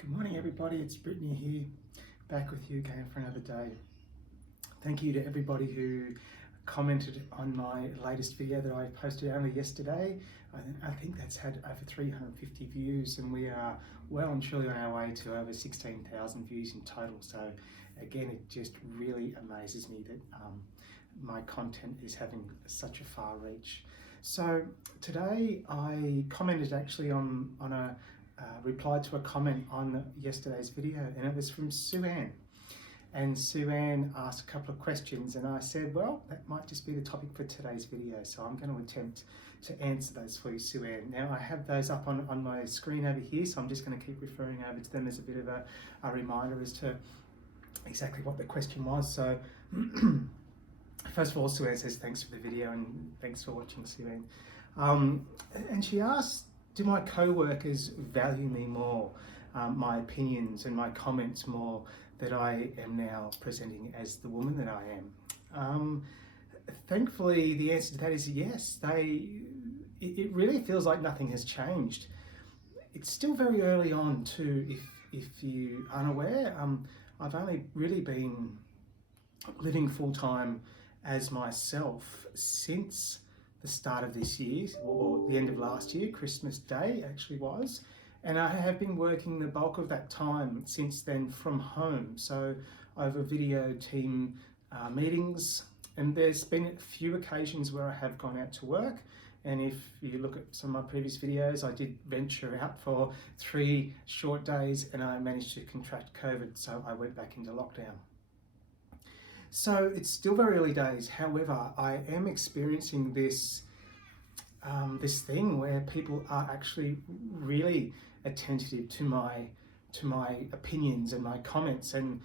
Good morning everybody, it's Brittany here, back with you again for another day. Thank you to everybody who commented on my latest video that I posted only yesterday. I think that's had over 350 views and we are well and truly on our way to over 16,000 views in total. So again, it just really amazes me that my content is having such a far reach. So today I commented actually on a replied to a comment on yesterday's video, and it was from Sue Ann. And Sue Ann asked a couple of questions and I said, well, that might just be the topic for today's video. So I'm going to attempt to answer those for you, Sue Ann. Now I have those up on my screen over here, so I'm just going to keep referring over to them as a bit of a reminder as to exactly what the question was. So first of all, Sue Ann says thanks for the video and thanks for watching, Sue Ann. And she asked, do my co-workers value me more, my opinions and my comments more, that I am now presenting as the woman that I am? Thankfully, the answer to that is yes. It really feels like nothing has changed. It's still very early on too, if you aren't aware. I've only really been living full-time as myself since the start of this year, or the end of last year. Christmas Day actually was, and I have been working the bulk of that time since then from home, so over video team meetings, and there's been a few occasions where I have gone out to work, and if you look at some of my previous videos, I did venture out for 3 short days and I managed to contract COVID, so I went back into lockdown. So it's still very early days. However, I am experiencing this thing where people are actually really attentive to my opinions and my comments, and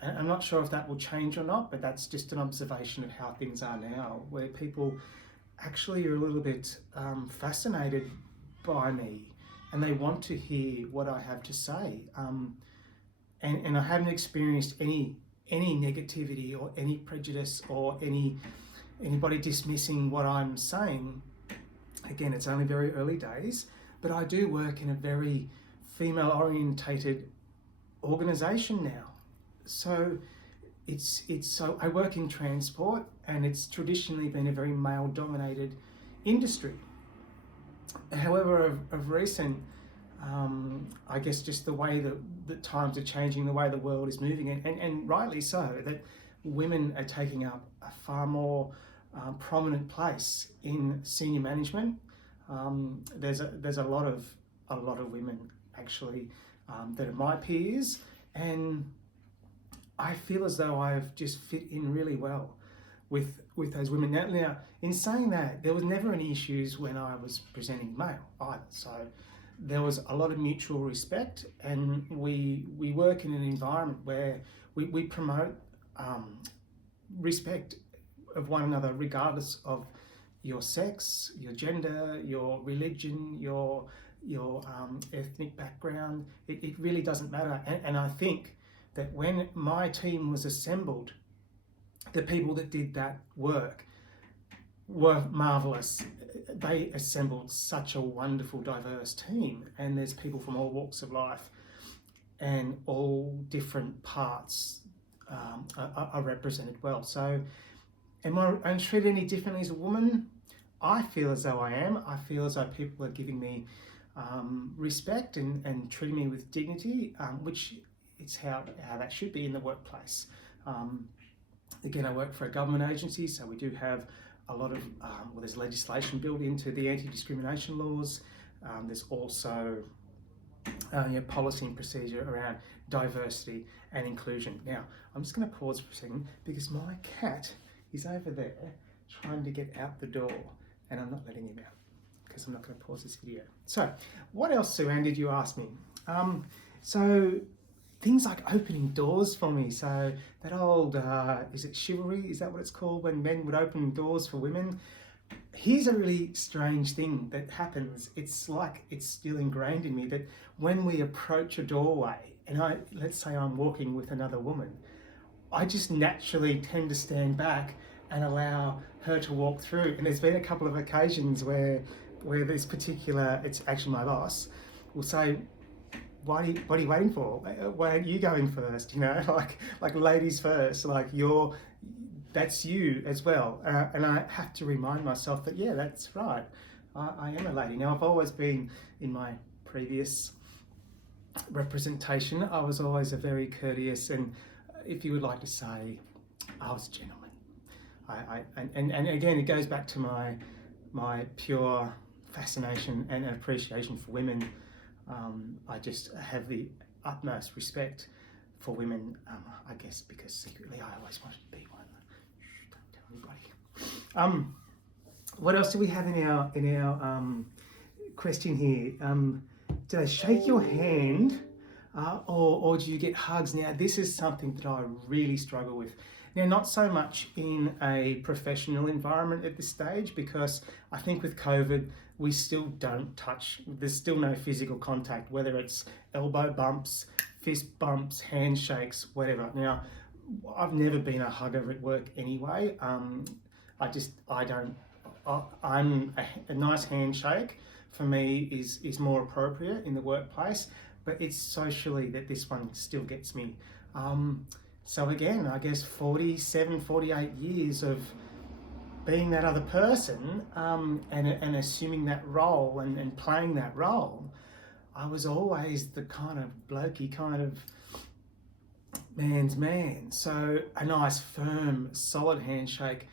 I'm not sure if that will change or not, but that's just an observation of how things are now, where people actually are a little bit fascinated by me and they want to hear what I have to say. And I haven't experienced any negativity or any prejudice or anybody dismissing what I'm saying. Again, it's only very early days, but I do work in a very female orientated organization now. So so I work in transport, and it's traditionally been a very male dominated industry. However, of recent, I guess just the way that times are changing, the way the world is moving, and rightly so, that women are taking up a far more prominent place in senior management. There's a lot of women actually that are my peers, and I feel as though I've just fit in really well with those women. Now, in saying that, there was never any issues when I was presenting male either. So there was a lot of mutual respect, and we work in an environment where we promote respect of one another, regardless of your sex, your gender, your religion, your ethnic background. It really doesn't matter. And I think that when my team was assembled, the people that did that work were marvelous. They assembled such a wonderful, diverse team, and there's people from all walks of life and all different parts are represented well. So am I treated any differently as a woman? I feel as though I am. I feel as though people are giving me respect and treating me with dignity, which is how that should be in the workplace. Again, I work for a government agency, so we do have a lot of, there's legislation built into the anti-discrimination laws. There's also policy and procedure around diversity and inclusion. Now, I'm just going to pause for a second because my cat is over there trying to get out the door, and I'm not letting him out because I'm not going to pause this video. So, what else, Sue Ann, did you ask me? So, things like opening doors for me. So that old, is it chivalry? Is that what it's called? When men would open doors for women? Here's a really strange thing that happens. It's like it's still ingrained in me that when we approach a doorway, and let's say I'm walking with another woman, I just naturally tend to stand back and allow her to walk through. And there's been a couple of occasions where this particular, it's actually my boss, will say, what are you waiting for? Why aren't you going first? You know, like ladies first. Like that's you as well. And I have to remind myself that yeah, that's right. I am a lady. Now I've always been in my previous representation. I was always a very courteous, and if you would like to say, I was a gentleman. And again, it goes back to my pure fascination and appreciation for women. I just have the utmost respect for women, I guess because secretly I always wanted to be one. Shh, don't tell anybody. What else do we have in our question here? Do they shake your hand or do you get hugs? Now, this is something that I really struggle with. Now, not so much in a professional environment at this stage, because I think with COVID, we still don't touch. There's still no physical contact, whether it's elbow bumps, fist bumps, handshakes, whatever. Now, I've never been a hugger at work anyway. A nice handshake for me is more appropriate in the workplace, but it's socially that this one still gets me. So again, I guess 47, 48 years of being that other person and assuming that role and playing that role, I was always the kind of blokey kind of man's man. So a nice, firm, solid handshake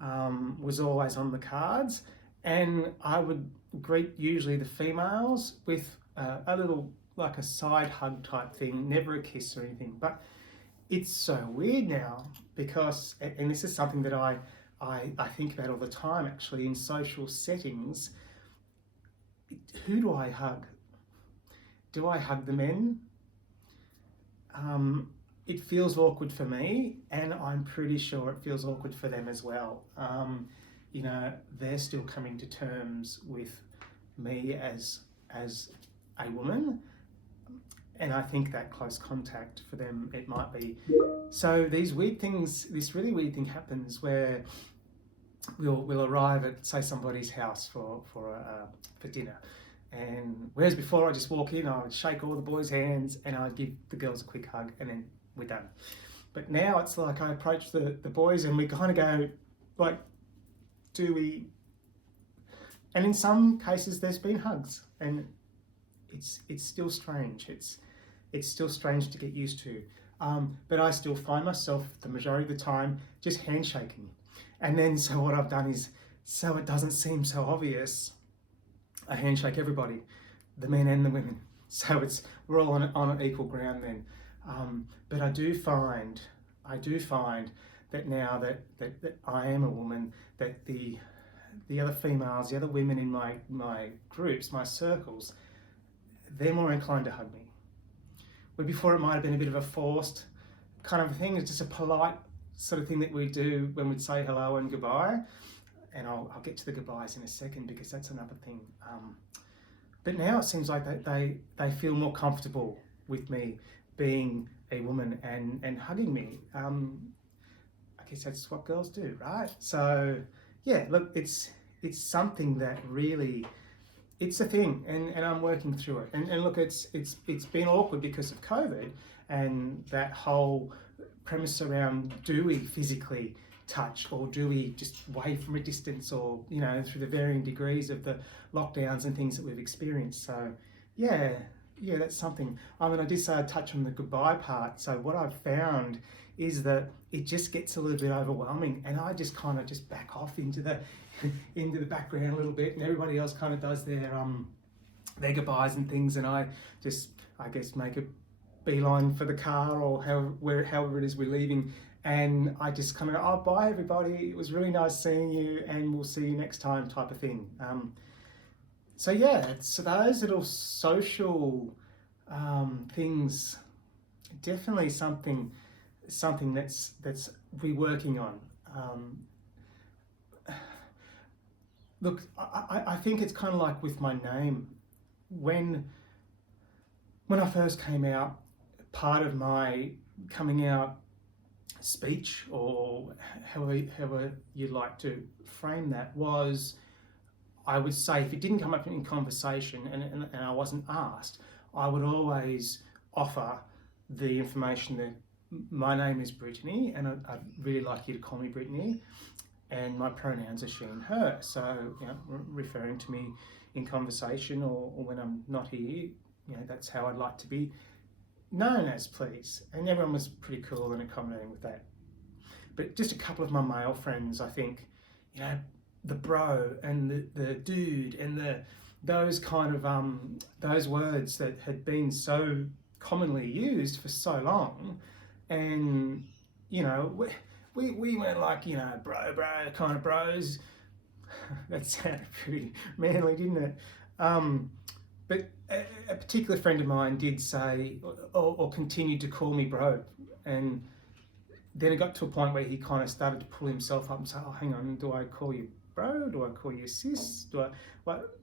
was always on the cards. And I would greet usually the females with a little, like a side hug type thing, never a kiss or anything. But it's so weird now because, and this is something that I think about all the time actually in social settings, who do I hug? Do I hug the men? It feels awkward for me, and I'm pretty sure it feels awkward for them as well. You know, they're still coming to terms with me as a woman, and I think that close contact for them, it might be. So these weird things, this really weird thing happens where we'll arrive at, say, somebody's house for dinner, and whereas before I just walk in, I would shake all the boys' hands and I'd give the girls a quick hug and then we're done. But now it's like I approach the boys and we kind of go like, do we? And in some cases there's been hugs, and it's still strange. It's still strange to get used to. But I still find myself the majority of the time just handshaking. And then so what I've done is, so it doesn't seem so obvious, I handshake everybody, the men and the women. So we're all on equal ground then. But I do find that now that I am a woman, that the other females, the other women in my groups, my circles, they're more inclined to hug me. Where before it might have been a bit of a forced kind of thing, it's just a polite sort of thing that we do when we'd say hello and goodbye. And I'll get to the goodbyes in a second because that's another thing. But now it seems like they feel more comfortable with me being a woman and hugging me. I guess that's what girls do, right? So yeah, look, it's something that really, it's a thing, and I'm working through it. And look, it's been awkward because of COVID and that whole premise around, do we physically touch or do we just wave from a distance, or you know, through the varying degrees of the lockdowns and things that we've experienced. So yeah, that's something. I mean, I did say I'd touch on the goodbye part. So what I've found is that it just gets a little bit overwhelming, and I just kind of just back off into the background a little bit, and everybody else kind of does their goodbyes and things, and I guess make a beeline for the car or however it is we're leaving, and I just kind of go, oh, bye everybody, it was really nice seeing you, and we'll see you next time, type of thing. So yeah, so those little social things, definitely something that's we're working on. Look, I think it's kind of like with my name. When I first came out, part of my coming out speech, or however you'd like to frame that, was I would say, if it didn't come up in conversation and I wasn't asked, I would always offer the information that my name is Brittany, and I'd really like you to call me Brittany, and my pronouns are she and her. So, you know, referring to me in conversation or when I'm not here, you know, that's how I'd like to be known as, please. And everyone was pretty cool and accommodating with that. But just a couple of my male friends, I think, you know, the bro and the dude and those kind of those words that had been so commonly used for so long, and you know, we went like, you know, bro kind of bros. That sounded pretty manly, didn't it? But a particular friend of mine did say, or continued to call me bro, and then it got to a point where he kind of started to pull himself up and say, oh, hang on, do I call you bro? Do I call you sis?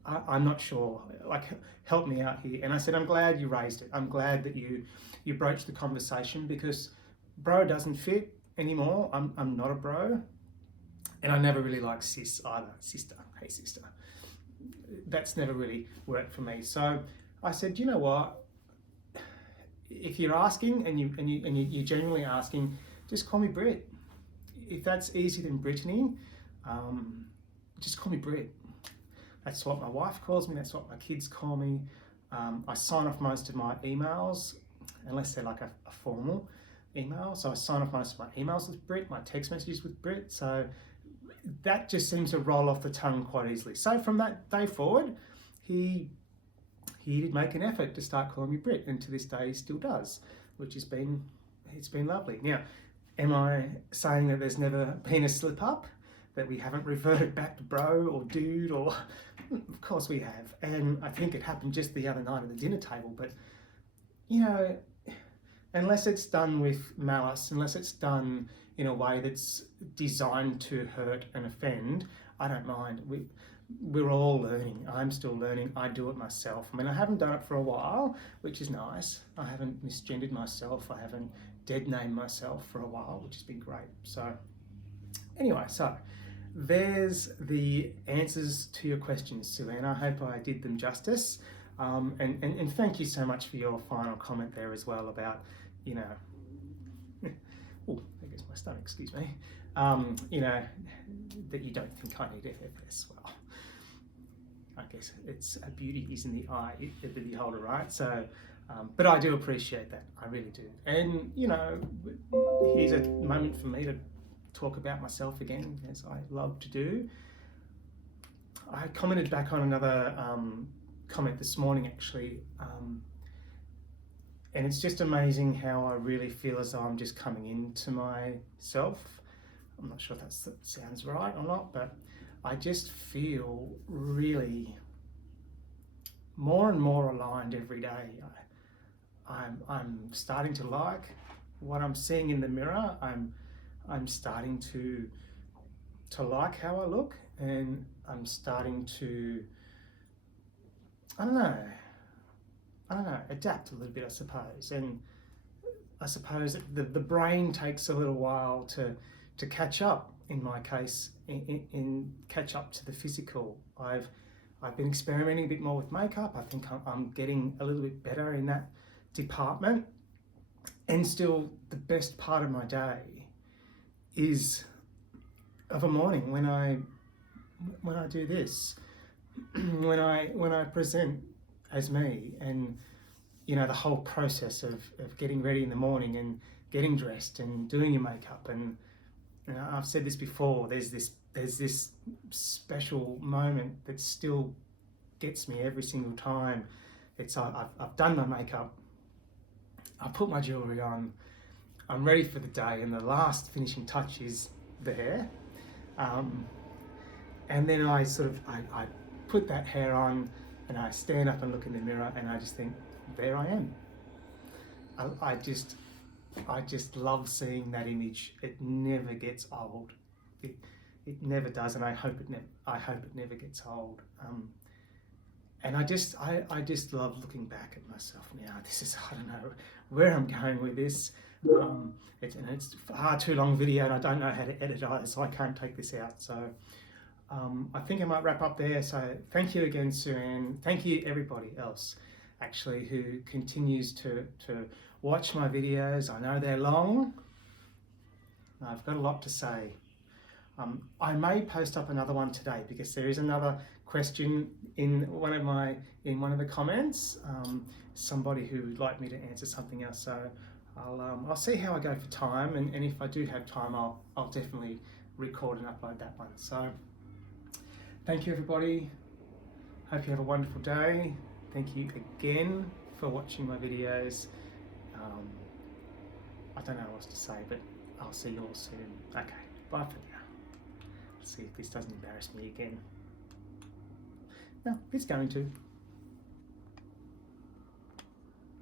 I'm not sure. Like, help me out here. And I said, I'm glad you raised it. I'm glad that you broached the conversation, because bro doesn't fit anymore. I'm not a bro. And I never really liked sis either. Sister, hey sister. That's never really worked for me. So I said, you know what? If you're asking and you're genuinely asking, just call me Brit. If that's easier than Brittany, just call me Brit. That's what my wife calls me. That's what my kids call me. I sign off most of my emails, unless they're like a formal email. So I sign off most of my emails with Brit, my text messages with Brit. So that just seems to roll off the tongue quite easily. So from that day forward, he did make an effort to start calling me Brit, and to this day he still does, which has been, it's been lovely. Now, am I saying that there's never been a slip up, that we haven't reverted back to bro or dude, or of course we have. And I think it happened just the other night at the dinner table. But you know, unless it's done with malice, unless it's done in a way that's designed to hurt and offend, I don't mind. We're all learning. I'm still learning. I do it myself. I mean, I haven't done it for a while, which is nice. I haven't misgendered myself. I haven't dead named myself for a while, which has been great. So anyway, so there's the answers to your questions, Sue Ann. I hope I did them justice. And thank you so much for your final comment there as well about, you know, oh, there goes my stomach, excuse me. You know, that you don't think I need FFS. Well, I guess it's a beauty is in the eye of the beholder, right? So, but I do appreciate that. I really do. And, you know, here's a moment for me to talk about myself again, as I love to do. I commented back on another comment this morning, actually. And it's just amazing how I really feel as though I'm just coming into myself. I'm not sure if that sounds right or not, but I just feel really more and more aligned every day. I'm starting to like what I'm seeing in the mirror. I'm starting to like how I look, and I'm starting to, I don't know, adapt a little bit, I suppose. And I suppose the brain takes a little while to catch up, in my case, in catch up to the physical. I've been experimenting a bit more with makeup. I think I'm getting a little bit better in that department. And still, the best part of my day is of a morning when I do this, when I present as me, and you know, the whole process of getting ready in the morning and getting dressed and doing your makeup. And you know, I've said this before, there's this special moment that still gets me every single time. It's I've done my makeup, I put my jewelry on, I'm ready for the day, and the last finishing touch is the hair. And then I put that hair on, and I stand up and look in the mirror, and I just think, there I am. I just love seeing that image. It never gets old. It never does, and I hope it never gets old. And I just love looking back at myself now. This is, I don't know where I'm going with this. It's a far too long video, and I don't know how to edit either, so I can't take this out. So I think I might wrap up there. So thank you again, Sue Ann. Thank you everybody else actually who continues to watch my videos. I know they're long. I've got a lot to say. I may post up another one today because there is another question in one of the comments. Somebody who would like me to answer something else. So I'll see how I go for time, and if I do have time, I'll definitely record and upload that one. So thank you, everybody. Hope you have a wonderful day. Thank you again for watching my videos. I don't know what else to say, but I'll see you all soon. Okay, bye for now. Let's see if this doesn't embarrass me again. No, it's going to.